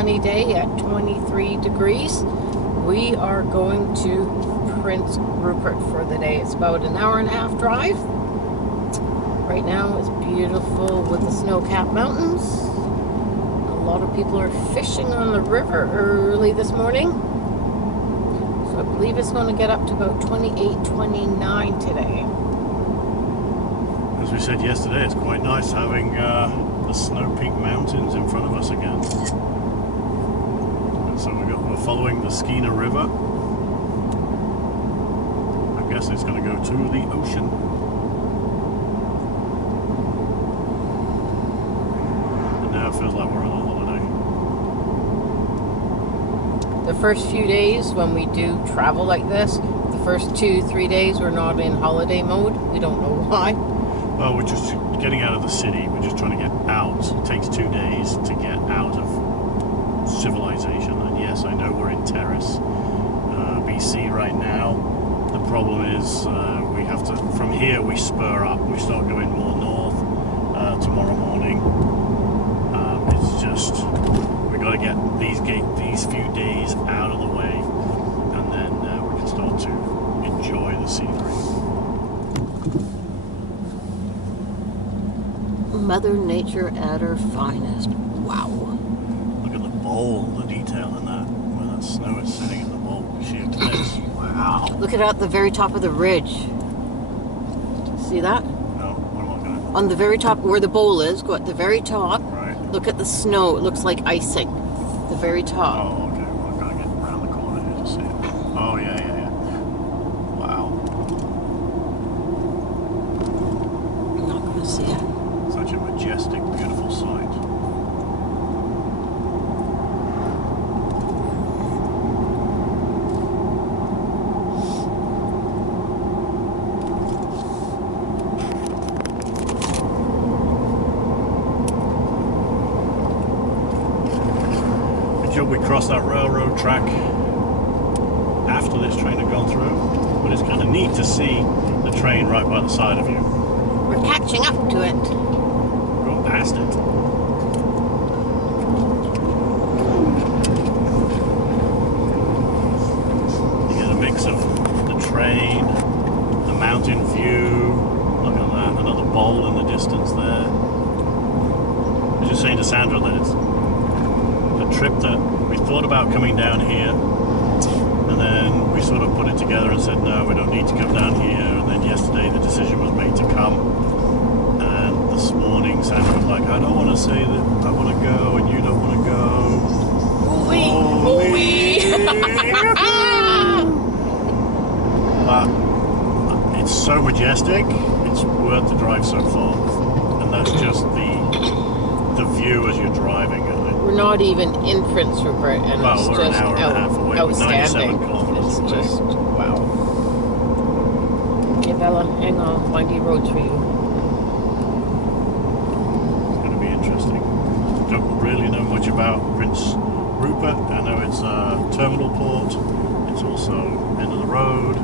sunny day at 23 degrees. We are going to Prince Rupert for the day. It's about an hour and a half drive. Right now it's beautiful with the snow-capped mountains. A lot of people are fishing on the river early this morning. So I believe it's going to get up to about 28, 29 today. As we said yesterday, it's quite nice having the snow-peaked mountains in front of us again. And so we're following the Skeena River. I guess it's going to go to the ocean. And now it feels like we're on a holiday. The first few days when we do travel like this, the first 2-3 days we're not in holiday mode. We don't know why. Well, we're just getting out of the city. We're just trying to get out. It takes 2 days to get out of civilization. And yes, I know we're in Terrace, BC right now. The problem is we have to, from here we spur up. We start going more north tomorrow morning. It's just, we got to get these few days out of the way, and then we can start to enjoy the scenery. Mother Nature at her finest. Wow. Look at the bowl, the detail in that, where that snow is sitting in the bowl. Sheer cliffs. Wow. Look at the very top of the ridge. See that? No, what am I going to... On the very top, where the bowl is, go at the very top. Right. Look at the snow. It looks like icing. The very top. Oh, okay. Well, I've got to get around the corner here to see it. Oh, yeah. Wow. I'm not going to see it. Such a majestic, beautiful sight. Good job we crossed that railroad track after this train had gone through, but it's kind of neat to see the train right by the side of you. We're catching up to it. Going past it. You get a mix of the train, the mountain view. Look at that, another bowl in the distance there. I was just saying to Sandra that it's a trip that we thought about coming down here, and then we sort of put it together and said no, we don't need to come down here, and then yesterday the decision was made to come. This morning, Sandra was like, I don't want to say that I want to go and you don't want to go. But it's so majestic, it's worth the drive so far. And that's just the view as you're driving. We're not even in Prince Rupert, and well, it's we're just an hour and a half away, outstanding. 97 kilometers It's away. just, wow. Okay, Bella, hang on. Windy roads for you. Don't really know much about Prince Rupert. I know it's a terminal port. It's also end of the road.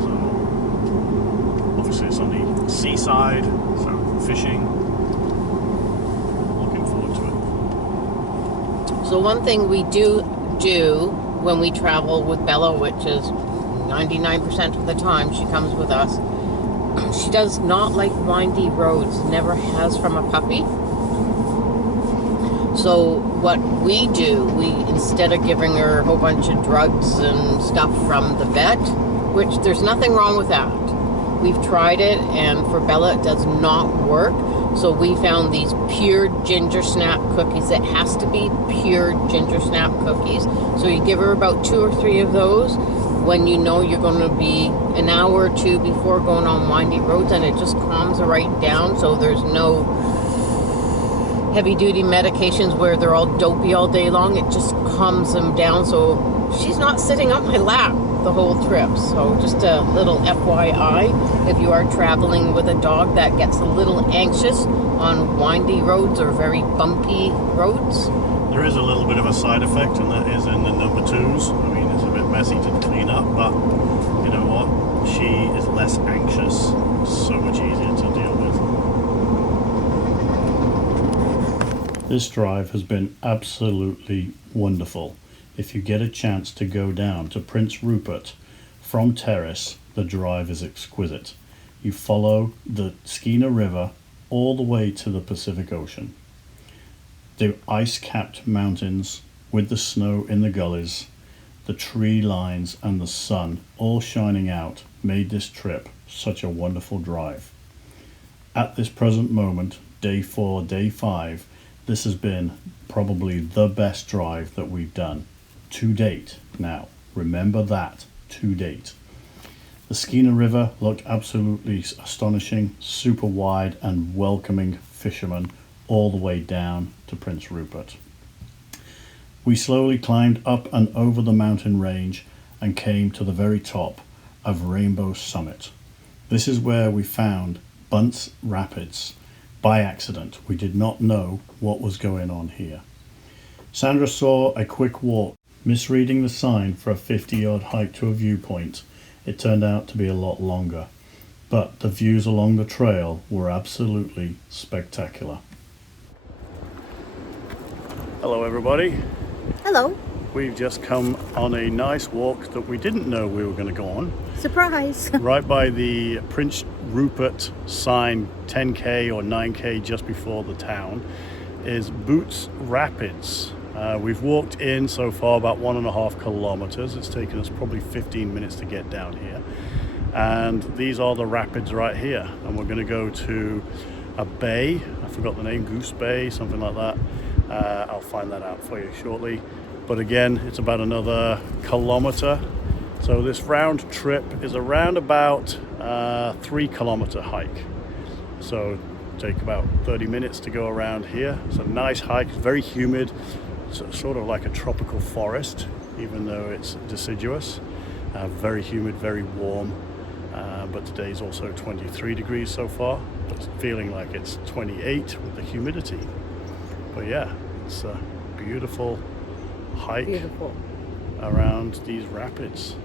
So obviously it's on the seaside, so fishing. Looking forward to it. So one thing we do when we travel with Bella, which is 99% of the time she comes with us, she does not like windy roads, never has from a puppy. So what we do, instead of giving her a whole bunch of drugs and stuff from the vet, which there's nothing wrong with that. We've tried it, and for Bella it does not work. So we found these pure ginger snap cookies. It has to be pure ginger snap cookies. So you give her about 2 or 3 of those when you know you're going to be an hour or 2 before going on windy roads, and it just calms her right down. So there's no heavy-duty medications where they're all dopey all day long. It just calms them down, so she's not sitting on my lap the whole trip. So just a little FYI, if you are traveling with a dog that gets a little anxious on windy roads or very bumpy roads. There is a little bit of a side effect, and that is in the number 2s. I mean, it's a bit messy to clean up, but you know what? She is less anxious, so much easier to deal with. This drive has been absolutely wonderful. If you get a chance to go down to Prince Rupert from Terrace, the drive is exquisite. You follow the Skeena River all the way to the Pacific Ocean. The ice-capped mountains with the snow in the gullies, the tree lines and the sun all shining out made this trip such a wonderful drive. At this present moment, day 4, day 5, this has been probably the best drive that we've done to date. Now, remember that, to date. The Skeena River looked absolutely astonishing, super wide and welcoming fishermen all the way down to Prince Rupert. We slowly climbed up and over the mountain range and came to the very top of Rainbow Summit. This is where we found Bunce Rapids. By accident, we did not know what was going on here. Sandra saw a quick walk, misreading the sign for a 50-yard hike to a viewpoint. It turned out to be a lot longer, but the views along the trail were absolutely spectacular. Hello everybody. Hello. We've just come on a nice walk that we didn't know we were going to go on. Surprise. Right by the Prince Rupert sign, 10k or 9k just before the town, is Bunce Rapids. We've walked in so far about 1.5 kilometers. It's taken us probably 15 minutes to get down here. And these are the rapids right here. And we're going to go to a bay. I forgot the name, Goose Bay, something like that. I'll find that out for you shortly. But again, it's about another kilometer. So this round trip is around about 3 kilometer hike. So take about 30 minutes to go around here. It's a nice hike, it's very humid. It's sort of like a tropical forest, even though it's deciduous. Very humid, very warm. But today's also 23 degrees so far. It's feeling like it's 28 with the humidity. But yeah, it's a beautiful hike around these rapids.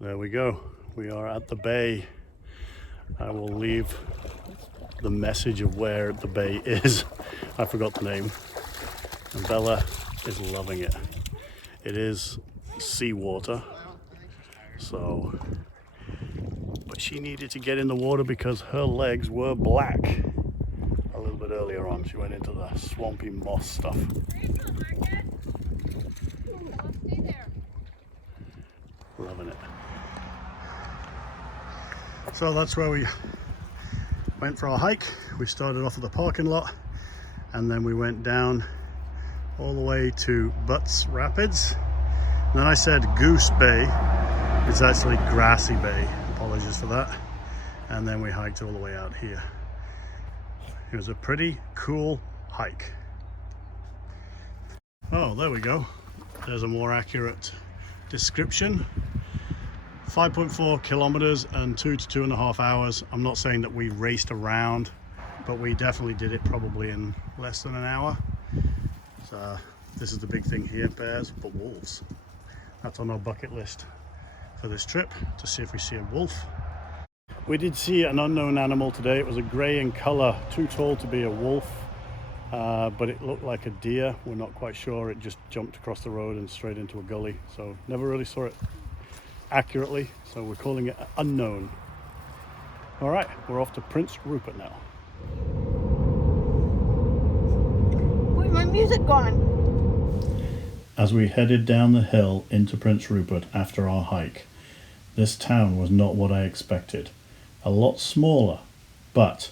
There we go. We are at the bay. I will leave the message of where the bay is. I forgot the name. And Bella is loving it. It is seawater. So, but she needed to get in the water because her legs were black. A little bit earlier on, she went into the swampy moss stuff. Loving it. So that's where we went for our hike. We started off at the parking lot and then we went down all the way to Bunce Rapids. And then I said Goose Bay. It's actually Grassy Bay. Apologies for that. And then we hiked all the way out here. It was a pretty cool hike. Oh, there we go. There's a more accurate description. 5.4 kilometers and 2 to 2.5 hours. I'm not saying that we raced around, but we definitely did it probably in less than an hour. So this is the big thing here, bears, but wolves. That's on our bucket list for this trip, to see if we see a wolf. We did see an unknown animal today. It was a grey in color, too tall to be a wolf. but it looked like a deer. We're not quite sure. It just jumped across the road and straight into a gully, so never really saw it accurately, so we're calling it unknown. All right, we're off to Prince Rupert now. Where's my music gone? As we headed down the hill into Prince Rupert after our hike, this town was not what I expected. A lot smaller, but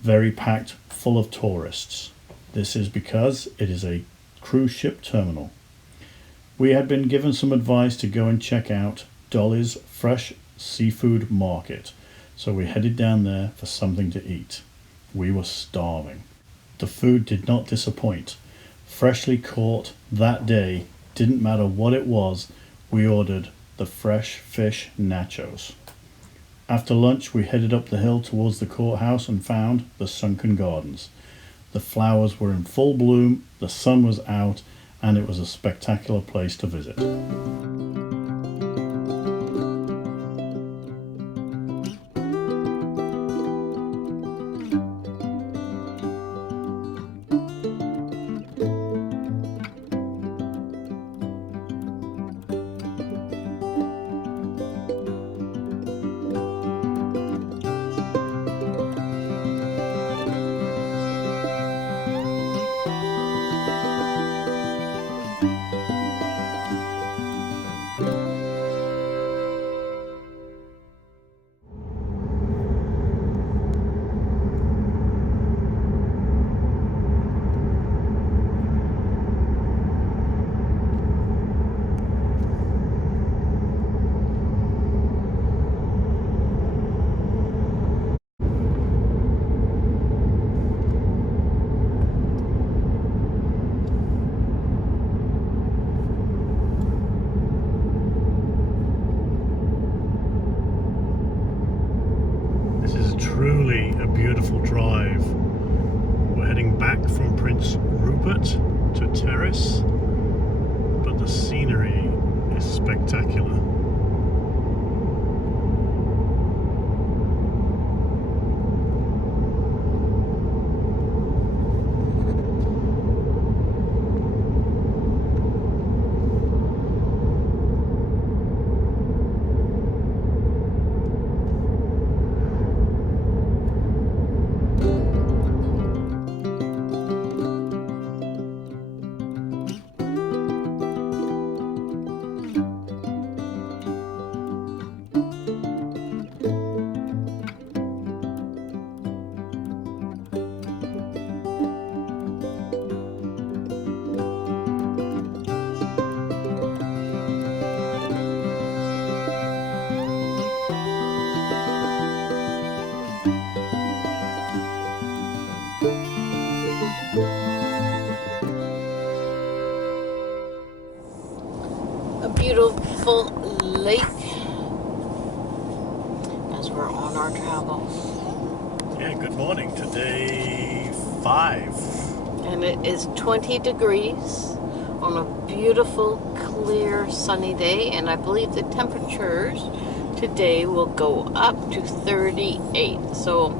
very packed full of tourists. This is because it is a cruise ship terminal. We had been given some advice to go and check out Dolly's Fresh Seafood Market, so we headed down there for something to eat. We were starving. The food did not disappoint. Freshly caught that day, didn't matter what it was, we ordered the fresh fish nachos. After lunch, we headed up the hill towards the courthouse and found the Sunken Gardens. The flowers were in full bloom, the sun was out, and it was a spectacular place to visit. Truly a beautiful drive. We're heading back from Prince Rupert to Terrace, but the scenery is spectacular. Beautiful lake as we're on our travels. Yeah, good morning. Today 5. And it is 20 degrees on a beautiful, clear, sunny day. And I believe the temperatures today will go up to 38. So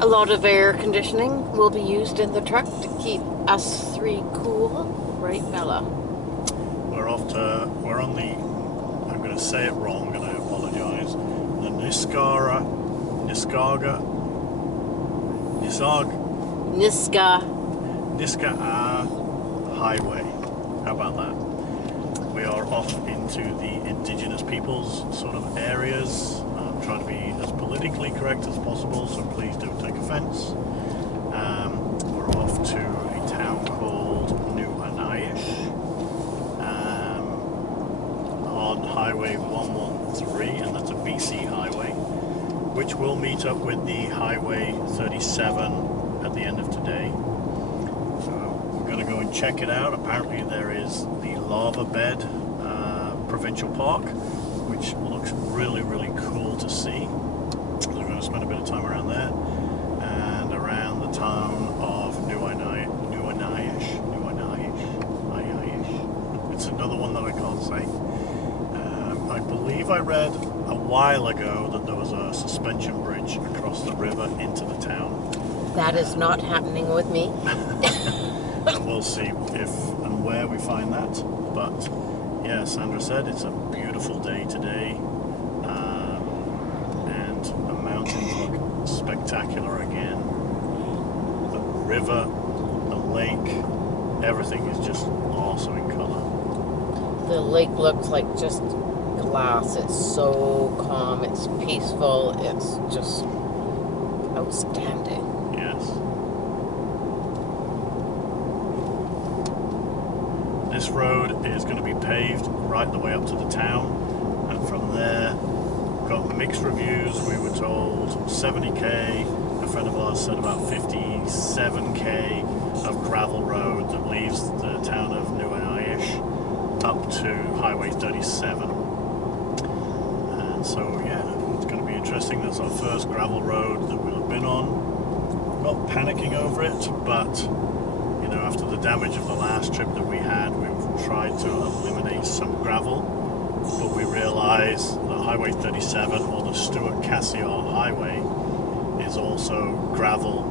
a lot of air conditioning will be used in the truck to keep us 3 cool. Right, Bella? We're on the, I'm going to say it wrong and I apologize, the NISGA'S highway. How about that? We are off into the indigenous peoples sort of areas. I'm trying to be as politically correct as possible, so please don't take offense. We're off to a town called Niaga. On Highway 113, and that's a BC highway, which will meet up with the Highway 37 at the end of today. So we're going to go and check it out. Apparently there is the Lava Bed Provincial Park, which looks really, really cool to see. So we're going to spend a bit of time around there and around the town of Niaga. It's another one that I can't say. I believe I read a while ago that there was a suspension bridge across the river into the town. That is not happening with me. And we'll see if and where we find that. But yeah, Sandra said it's a beautiful day today, and the mountains look spectacular again. The river, the lake, everything is just awesome in color. The lake looks like just glass. It's so calm, it's peaceful, it's just outstanding. Yes. This road is going to be paved right the way up to the town, and from there got mixed reviews. We were told 70k, a friend of ours said about 57k of gravel road that leaves the town of Niaga up to Highway 37. And so yeah, it's going to be interesting. That's our first gravel road that we'll have been on. Not panicking over it, but you know, after the damage of the last trip that we had, we've tried to eliminate some gravel, but we realize that Highway 37 or the Stuart-Cassiar Highway is also gravel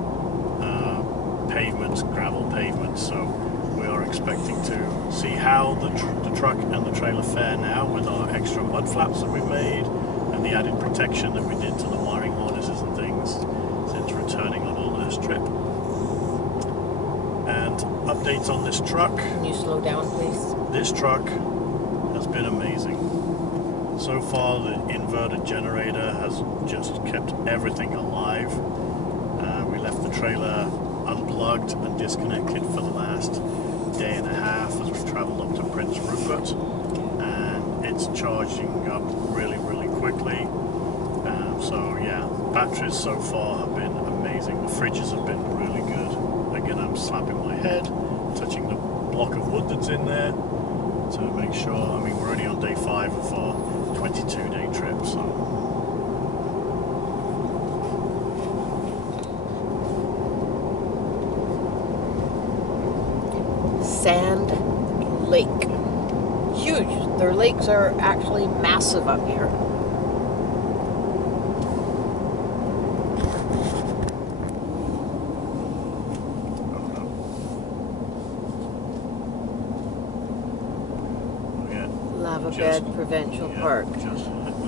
pavement, so we are expecting to see how the truck and the trailer fare now with our extra mud flaps that we made and the added protection that we did to the wiring harnesses and things since returning on our last trip. And updates on this truck. Can you slow down, please? This truck has been amazing. So far, the inverter generator has just kept everything alive. We left the trailer unplugged and disconnected for the last day and a half as we traveled up to Prince Rupert, and it's charging up really quickly. So yeah, batteries so far have been amazing. The fridges have been really good. Again, I'm slapping my head, touching the block of wood that's in there to make sure. I mean, we're only on day 5 of our 22-day trip, so Sand Lake. Huge. Their lakes are actually massive up here. Lava Bed Provincial Park. Just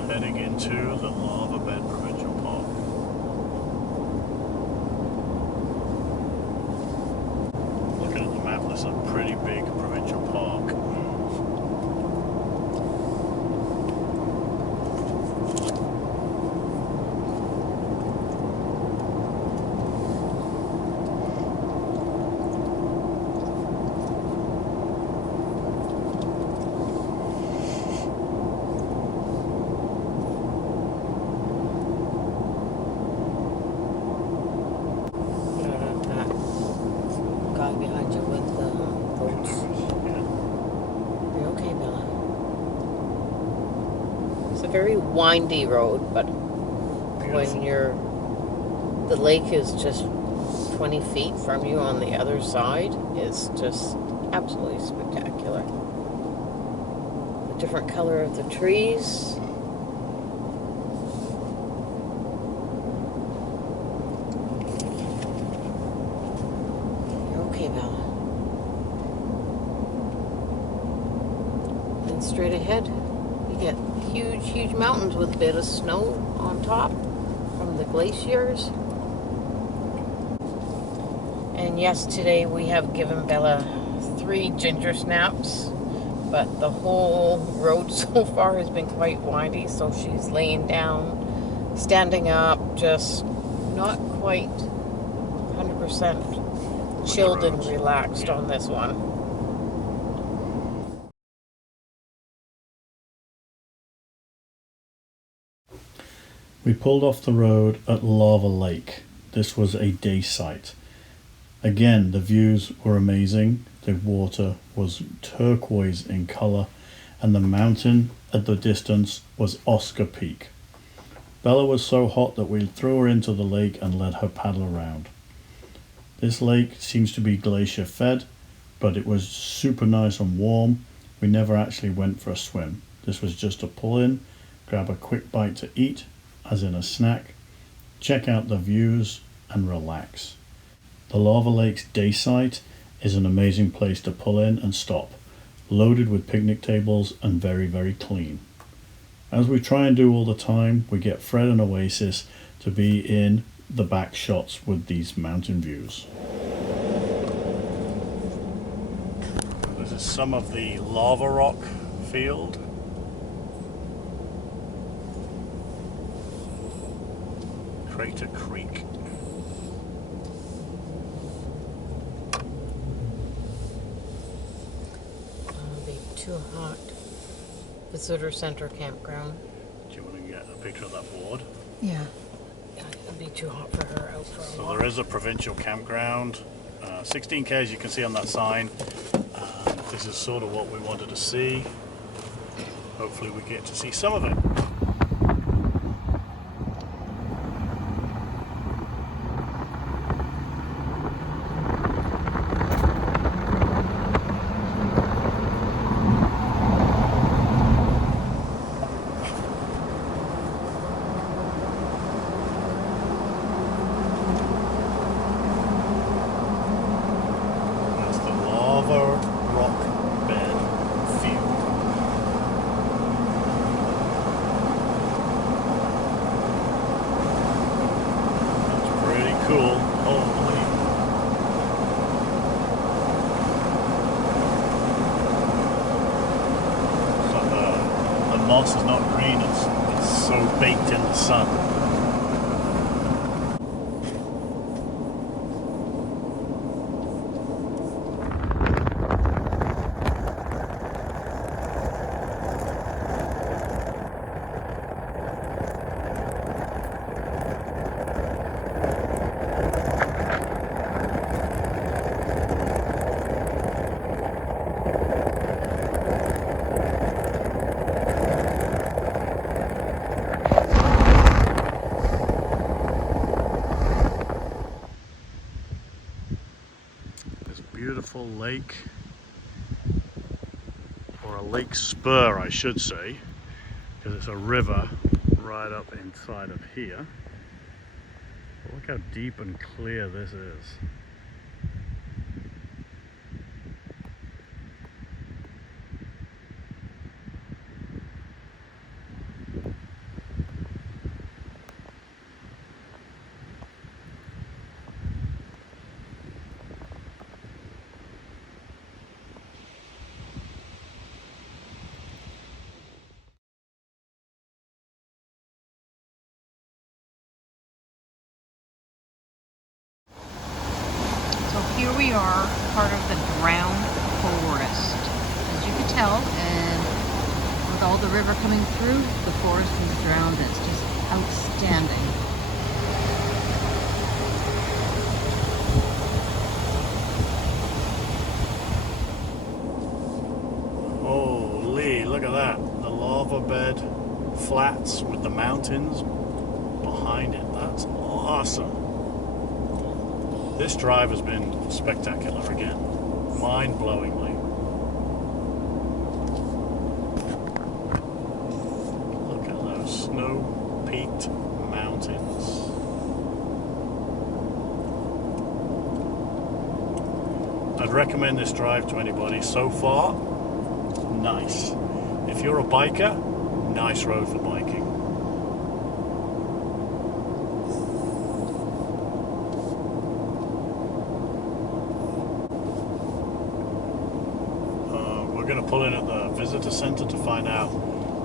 heading into the Lava Bed Provincial Park. Looking at the map, this is a pretty big provincial park. Behind you with the boats. You're okay, Bella. It's a very windy road, but when the lake is just 20 feet from you on the other side, it's just absolutely spectacular. The different color of the trees. And straight ahead, you get huge mountains with a bit of snow on top from the glaciers. And yes, today we have given Bella 3 ginger snaps, but the whole road so far has been quite windy, so she's laying down, standing up, just not quite 100% chilled and relaxed on this one. We pulled off the road at Lava Lake. This was a day site. Again, the views were amazing. The water was turquoise in color, and the mountain at the distance was Oscar Peak. Bella was so hot that we threw her into the lake and let her paddle around. This lake seems to be glacier fed, but it was super nice and warm. We never actually went for a swim. This was just a pull in, grab a quick bite to eat, as in a snack, check out the views and relax. The Lava Lake's day site is an amazing place to pull in and stop, loaded with picnic tables and very, very clean. As we try and do all the time, we get Fred and Oasis to be in the back shots with these mountain views. This is some of the lava rock field. Crater Creek. It'll be too hot. Visitor Center Campground. Do you want to get a picture of that board? Yeah. It'll be too hot for her out for a So walk. there is a provincial campground. 16K, as you can see on that sign. This is sort of what we wanted to see. Hopefully we get to see some of it. That's the lava rock bed field. That's pretty cool. Holy. So the moss is not green, it's so baked in the sun. Beautiful lake, or a lake spur I should say, because it's a river right up inside of here. But look how deep and clear this is. So here we are, part of the drowned forest. As you can tell, and with all the river coming through, the forest is drowned. It's just outstanding. Holy, look at that. The lava bed flats with the mountains behind it. That's awesome. This drive has been spectacular again, mind-blowingly. Look at those snow-peaked mountains. I'd recommend this drive to anybody. So far, nice. If you're a biker, nice road for biking. We're going to pull in at the visitor center to find out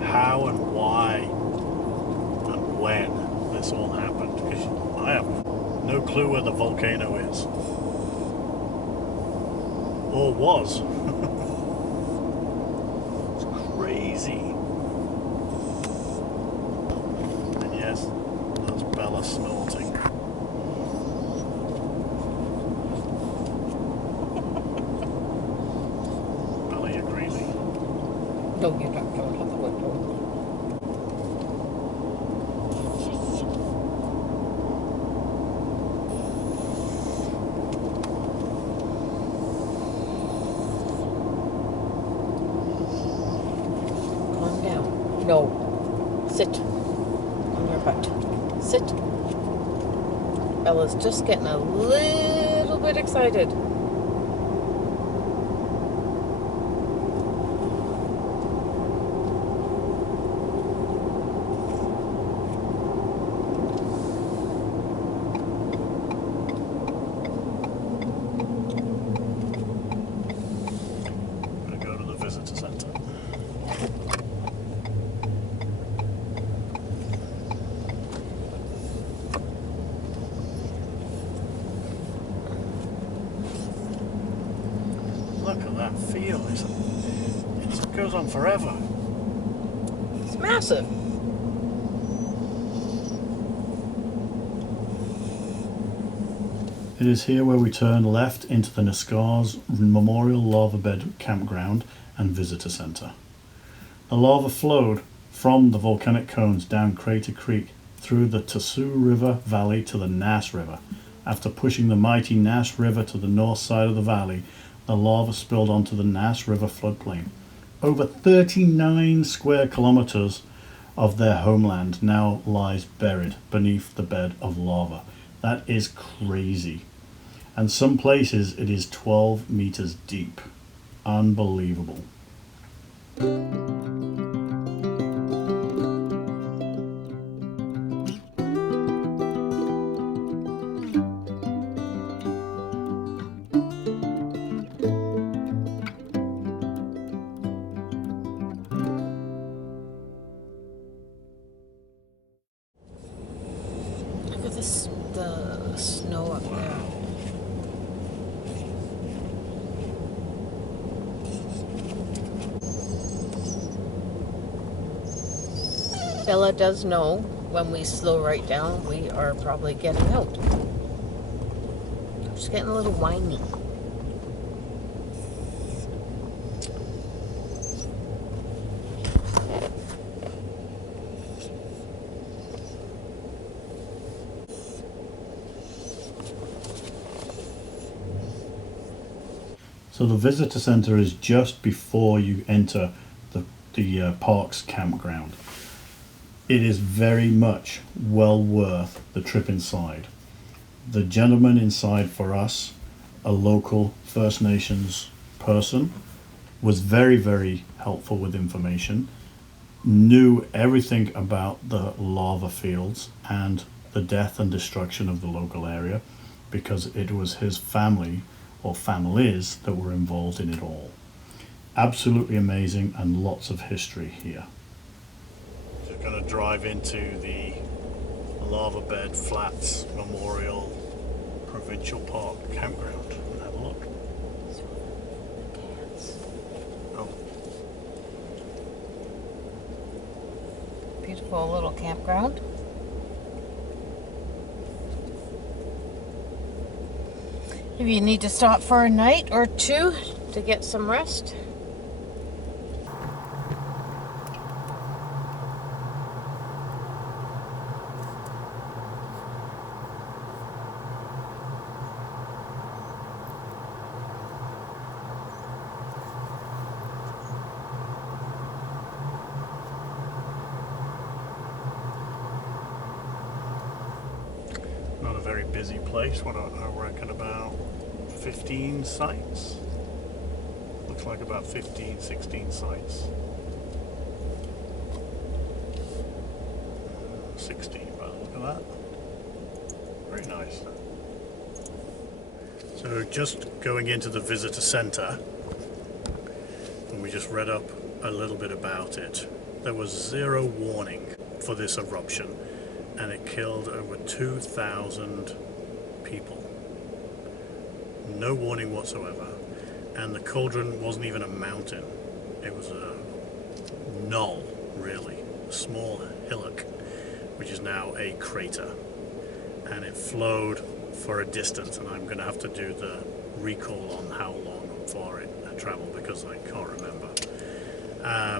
how and why and when this all happened, because I have no clue where the volcano is, or was. It's crazy. And yes, that's Bella snorting. Don't get up out of the window. Calm down. No. Sit. On your butt. Sit. Bella's just getting a little bit bit excited. Look at that field. It goes on forever. It's massive. It is here where we turn left into the NISGA'S Memorial Lava Bed Campground and Visitor Center. The lava flowed from the volcanic cones down Crater Creek through the Pt2 River Valley to the Nass River. After pushing the mighty Nass River to the north side of the valley, the lava spilled onto the Nass River floodplain. Over 39 square kilometers of their homeland now lies buried beneath the bed of lava. That is crazy. And some places it is 12 meters deep. Unbelievable. Look at this, the snow up there. Bella does know when we slow right down, we are probably getting out. She's getting a little whiny. So the visitor center is just before you enter the park's campground. It is very much well worth the trip inside. The gentleman inside for us, a local First Nations person, was very, very helpful with information, knew everything about the lava fields and the death and destruction of the local area, because it was his family or families that were involved in it all. Absolutely amazing, and lots of history here. Just going to drive into the Lava Bed Flats Memorial Provincial Park campground and have a look. Oh. Beautiful little campground. If you need to stop for a night or two to get some rest. Not a very busy place. What I reckon about 15 sites. Looks like about 15, 16 sites. 16 by the look of that. Very nice. So just going into the visitor center, and we just read up a little bit about it. There was zero warning for this eruption, and it killed over 2,000 people. No warning whatsoever. And the cauldron wasn't even a mountain. It was a knoll, really. A small hillock, which is now a crater. And it flowed for a distance, and I'm going to have to do the recall on how long and far it traveled because I can't remember.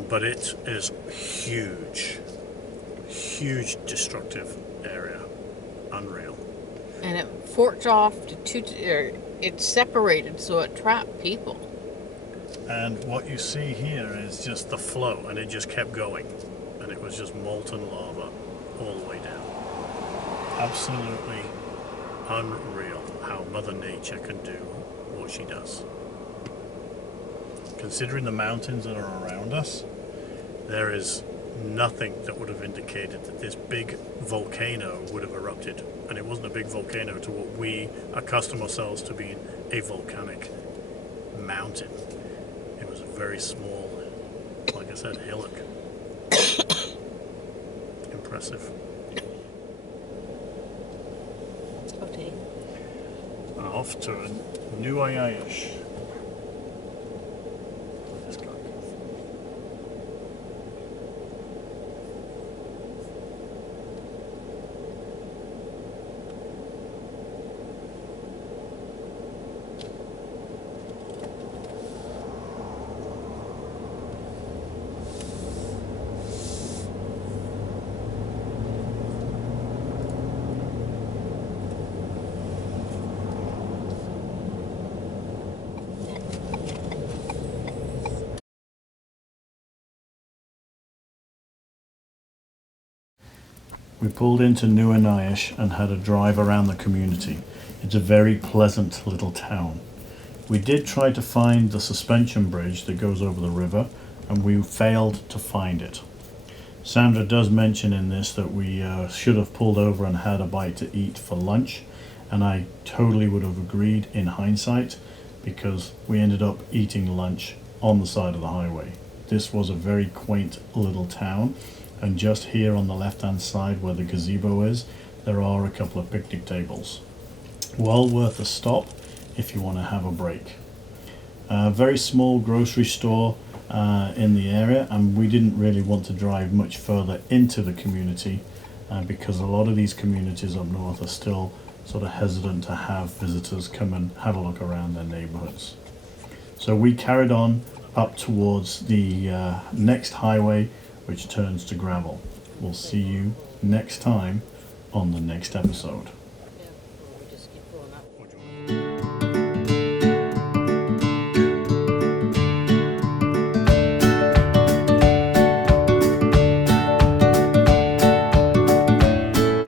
But it is huge. Huge destructive area. Unreal. And it forked off to it separated so it trapped people. And what you see here is just the flow, and it just kept going, and it was just molten lava all the way down. Absolutely unreal how how Mother Nature can do what she does. Considering the mountains that are around us, there is nothing that would have indicated that this big volcano would have erupted. And it wasn't a big volcano to what we accustom ourselves to being a volcanic mountain. It was a very small, like I said, hillock. Impressive. Okay. Off to Niaga. We pulled into Niaga and had a drive around the community. It's a very pleasant little town. We did try to find the suspension bridge that goes over the river, and we failed to find it. Sandra does mention in this that we should have pulled over and had a bite to eat for lunch, and I totally would have agreed in hindsight, because we ended up eating lunch on the side of the highway. This was a very quaint little town, and just here on the left hand side where the gazebo is, there are a couple of picnic tables. Well worth a stop if you want to have a break. A very small grocery store in the area, and we didn't really want to drive much further into the community because a lot of these communities up north are still sort of hesitant to have visitors come and have a look around their neighborhoods. So we carried on up towards the next highway, which turns to gravel. We'll see you next time on the next episode.